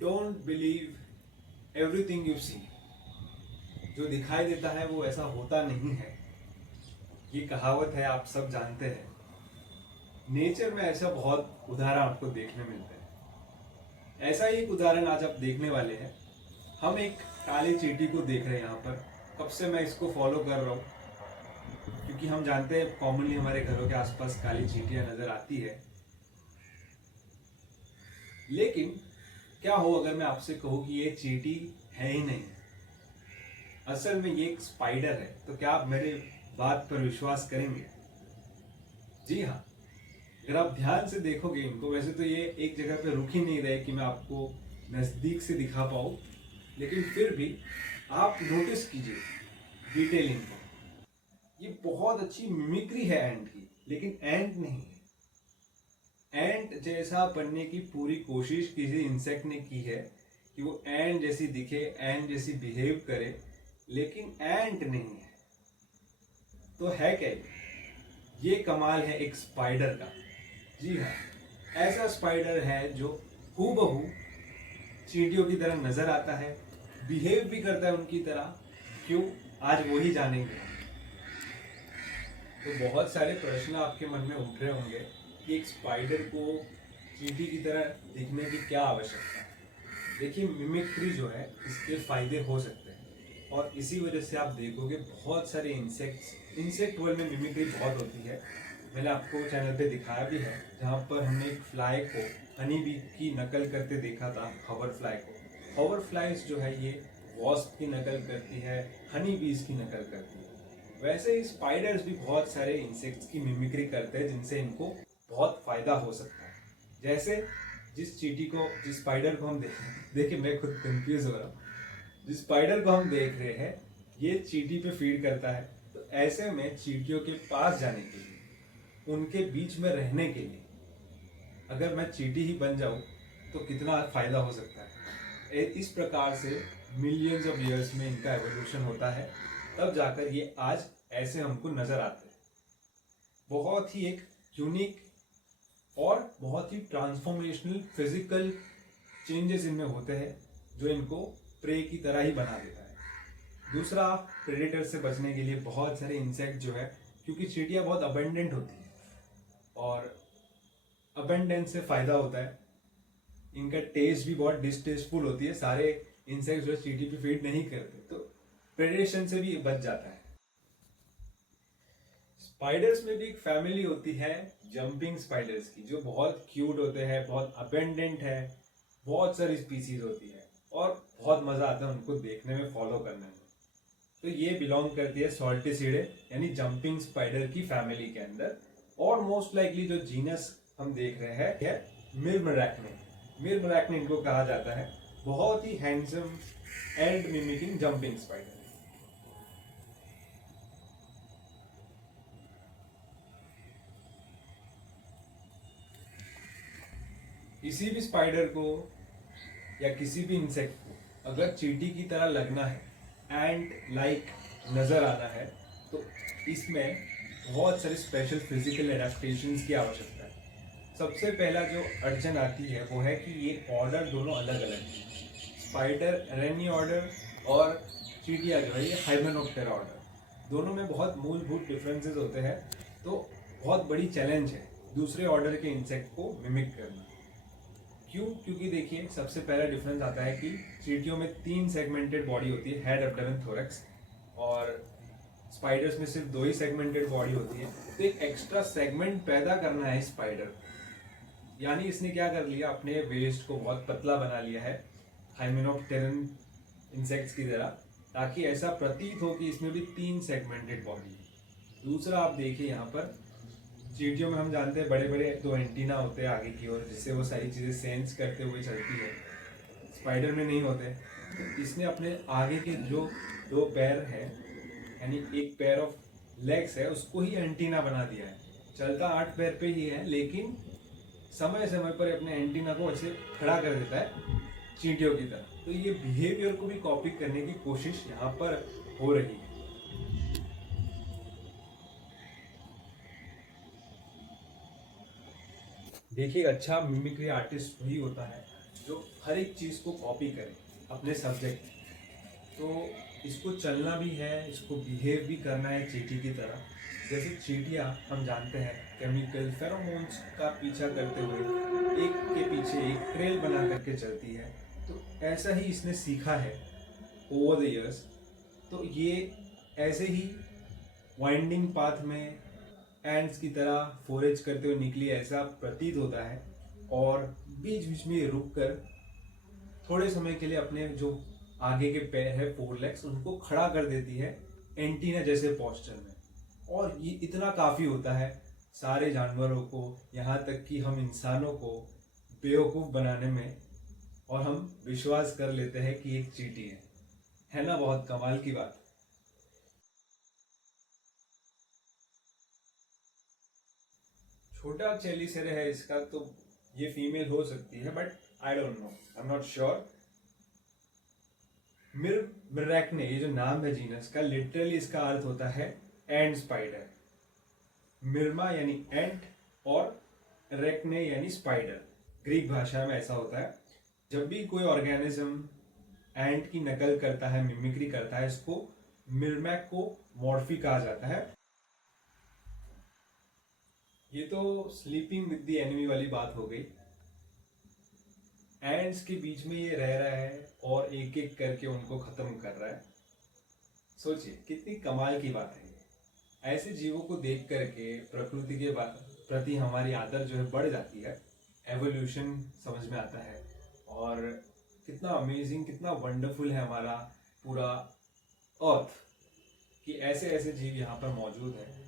Don't believe everything you see. जो दिखाई देता है वो ऐसा होता नहीं है। ये कहावत है, आप सब जानते हैं। नेचर में ऐसा बहुत उदाहरण आपको देखने मिलते हैं। ऐसा ही एक उदाहरण आज आप देखने वाले हैं। हम एक काली चींटी को देख रहे हैं यहाँ पर। कब से मैं इसको फॉलो कर रहा हूँ, क्योंकि हम जानते हैं कॉमनली हमारे घरों के आसपास काली चींटियां नजर आती है। लेकिन क्या हो अगर मैं आपसे कहूँ कि ये चींटी है ही नहीं, असल में ये एक स्पाइडर है, तो क्या आप मेरे बात पर विश्वास करेंगे? जी हाँ। अगर आप ध्यान से देखोगे इनको, वैसे तो ये एक जगह पे रुक ही नहीं रहे कि मैं आपको नजदीक से दिखा पाऊँ, लेकिन फिर भी आप नोटिस कीजिए डिटेलिंग को। ये बहुत अच्छी मिमिक्री है एंट की, लेकिन एंट नहीं है। एंट जैसा बनने की पूरी कोशिश किसी इंसेक्ट ने की है कि वो एंट जैसी दिखे, एंट जैसी बिहेव करे, लेकिन एंट नहीं है। तो है क्या ये कमाल है एक स्पाइडर का। जी हाँ, ऐसा स्पाइडर है जो हूबहू चींटियों की तरह नजर आता है, बिहेव भी करता है उनकी तरह। क्यों, आज वो ही जानेंगे। तो बहुत सारे प्रश्न आपके मन में उठ रहे होंगे कि एक स्पाइडर को चींटी की तरह दिखने की क्या आवश्यकता है। देखिए, मिमिक्री जो है इसके फायदे हो सकते हैं, और इसी वजह से आप देखोगे बहुत सारे इंसेक्ट वर्ल्ड में मिमिक्री बहुत होती है। मैंने आपको चैनल पे दिखाया भी है, जहाँ पर हमने एक फ्लाई को हनी बी की नकल करते देखा था, हॉवर फ्लाई को। हॉवर फ्लाइज जो है ये वॉस्प की नकल करती है, हनी बीज की नकल करती है। वैसे ही स्पाइडर्स भी बहुत सारे इंसेक्ट्स की मिमिक्री करते हैं, जिनसे इनको बहुत फायदा हो सकता है। जैसे जिस स्पाइडर को हम देखिए मैं खुद कंफ्यूज हो रहा हूँ। जिस स्पाइडर को हम देख रहे हैं, ये चींटी पे फीड करता है। तो ऐसे में चींटियों के पास जाने के लिए, उनके बीच में रहने के लिए, अगर मैं चींटी ही बन जाऊं तो कितना फायदा हो सकता है। इस प्रकार से मिलियंस ऑफ ईयर्स में इनका एवोल्यूशन होता है, तब जाकर ये आज ऐसे हमको नजर आते हैं। बहुत ही एक यूनिक और बहुत ही ट्रांसफॉर्मेशनल फिजिकल चेंजेस इनमें होते हैं, जो इनको प्रे की तरह ही बना देता है। दूसरा, प्रेडेटर से बचने के लिए बहुत सारे इंसेक्ट जो है, क्योंकि चींटियां बहुत अबेंडेंट होती है और अबेंडेंस से फायदा होता है। इनका टेस्ट भी बहुत डिस्टेस्टफुल होती है। सारे इंसेक्ट जो चींटी पे फीड नहीं करते, तो प्रेडेशन से भी बच जाता है। स्पाइडर्स में भी एक फैमिली होती है जंपिंग स्पाइडर्स की, जो बहुत क्यूट होते हैं, बहुत अबेंडेंट है। बहुत सारी स्पीसीज होती है और बहुत मजा आता है उनको देखने में, फॉलो करने में। तो ये बिलोंग करती है सॉल्टिसिडे यानी जंपिंग स्पाइडर की फैमिली के अंदर। और मोस्ट लाइकली जो जीनस हम देख रहे हैं है मिरमरैक्ने। मिरमरैक्ने इनको कहा जाता है। बहुत ही handsome and mimicking jumping spider. किसी भी स्पाइडर को या किसी भी इंसेक्ट को अगर चींटी की तरह लगना है, एंड लाइक नजर आना है, तो इसमें बहुत सारे स्पेशल फिजिकल एडेप्टेशंस की आवश्यकता है। सबसे पहला जो अड़चन आती है वो है कि ये ऑर्डर दोनों अलग अलग हैं। स्पाइडर अरेनी ऑर्डर और चींटियां जो है ये हाइमेनोप्टेरा ऑर्डर, दोनों में बहुत मूलभूत डिफरेंसेस होते हैं। तो बहुत बड़ी चैलेंज है दूसरे ऑर्डर के इंसेक्ट को मिमिक करना। क्यों? क्योंकि देखिए, सबसे पहला डिफरेंस आता है कि चींटियों में 3 सेगमेंटेड बॉडी होती है, हेड, एब्डोमेन, थोरैक्स, और स्पाइडर्स में सिर्फ 2 ही सेगमेंटेड बॉडी होती है। तो एक एक्स्ट्रा सेगमेंट पैदा करना है स्पाइडर, यानी इसने क्या कर लिया, अपने वेस्ट को बहुत पतला बना लिया है हाइमेनोप्टेरन इंसेक्ट्स की तरह, ताकि ऐसा प्रतीत हो कि इसमें भी 3 सेगमेंटेड बॉडी है। दूसरा, आप देखिए यहाँ पर चींटियों में हम जानते हैं बड़े बड़े 2 एंटीना होते हैं आगे की ओर, जिससे वो सारी चीजें सेंस करते हुए चलती है। स्पाइडर में नहीं होते। तो इसने अपने आगे के जो 2 पैर है, यानी एक पेयर ऑफ लेग्स है, उसको ही एंटीना बना दिया है। चलता 8 पैर पे ही है, लेकिन समय समय पर अपने एंटीना को अच्छे खड़ा कर देता है चींटियों की तरह। तो ये बिहेवियर को भी कॉपी करने की कोशिश यहाँ पर हो रही है। देखिए, अच्छा मिमिक्री आर्टिस्ट वही होता है जो हर एक चीज़ को कॉपी करे अपने सब्जेक्ट। तो इसको चलना भी है, इसको बिहेव भी करना है चींटी की तरह। जैसे चींटियाँ हम जानते हैं केमिकल फेरोमोन्स का पीछा करते हुए एक के पीछे एक ट्रेल बना करके चलती है। तो ऐसा ही इसने सीखा है ओवर द इयर्स। तो ये ऐसे ही वाइंडिंग पाथ में एंड्स की तरह फोरेज करते हुए निकली ऐसा प्रतीत होता है, और बीच बीच में ये रुक कर थोड़े समय के लिए अपने जो आगे के पैर है, फोर लेग्स, उनको खड़ा कर देती है एंटीना जैसे पोस्चर में। और ये इतना काफ़ी होता है सारे जानवरों को, यहाँ तक कि हम इंसानों को बेवकूफ़ बनाने में, और हम विश्वास कर लेते हैं कि एक चींटी है ना? बहुत कमाल की बात। छोटा चेलिसेरे है इसका, तो ये फीमेल हो सकती है, but I don't know, I am not sure. मिरैक्ने, ये जो नाम है जीनस का, लिटरली इसका अर्थ होता है एंड स्पाइडर। मिर्मा यानी एंट और रेक्ने यानी स्पाइडर। ग्रीक भाषा में ऐसा होता है। जब भी कोई ऑर्गेनिज्म एंट की नकल करता है, मिमिक्री करता है, इसको मिर्मैको मॉर्फी कहा जाता है। ये तो स्लीपिंग विद द एनिमी वाली बात हो गई। एंड्स के बीच में ये रह रहा है और एक एक करके उनको खत्म कर रहा है। सोचिए कितनी कमाल की बात है। ऐसे जीवों को देख करके प्रकृति के प्रति हमारी आदर जो है बढ़ जाती है, एवोल्यूशन समझ में आता है, और कितना अमेजिंग, कितना वंडरफुल है हमारा पूरा अर्थ कि ऐसे ऐसे जीव यहाँ पर मौजूद है।